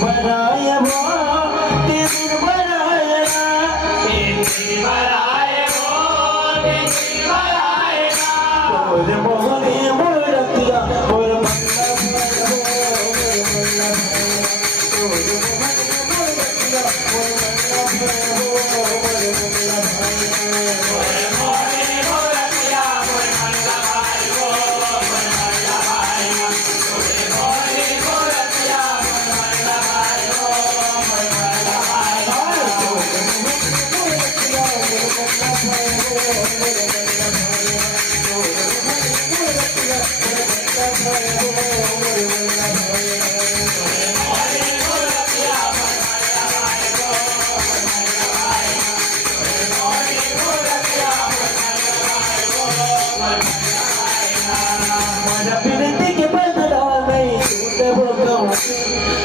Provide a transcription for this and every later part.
बनाए वो दिन बनाएगा और मोहनी मूर्तिया और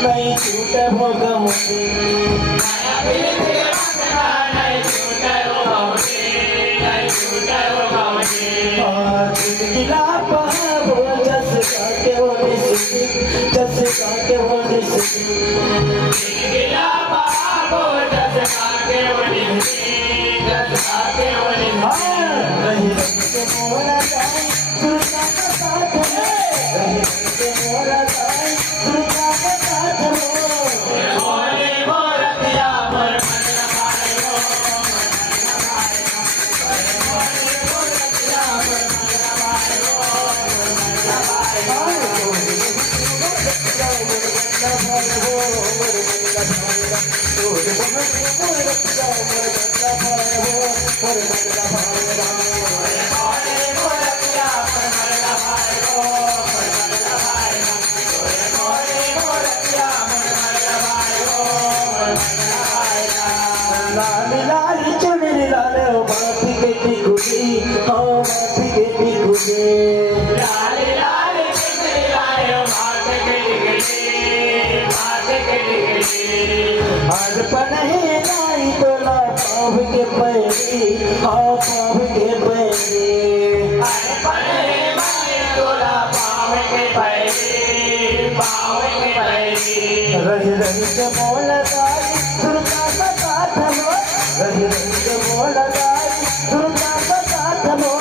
नहीं छूटे वो गम गिला वो जस काटे वो जस काटे वो गिला वो जस काटे वो रही के मोला जाए दुर्गा का साथ है रही के मोला जाए दुर्गा का साथ हो मोरे मोरतिया पर मन लगाए हो मोरे मोरतिया पर मन लगाए हो लाल लाल चुनरी लाल माथी के टिकुली हो माथी के टिकुली लाल लाल चुनरी लाल माथी के टिकुली हर पन्हे लाई तोला पाव के पैरी हो पाव के पैरी हर पन्हे लाई तोला पाव के पैरी रही रही के मोल गाई दुर्गा का साथ हो रही रही के मोल गाई दुर्गा का साथ हो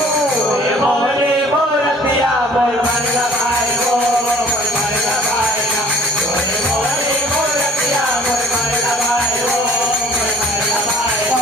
मोरे मोरतिया मोर मन लगाई हो मोर मन लगाई ना मोरे मोरतिया मोर मन लगाई हो मोर मन लगाई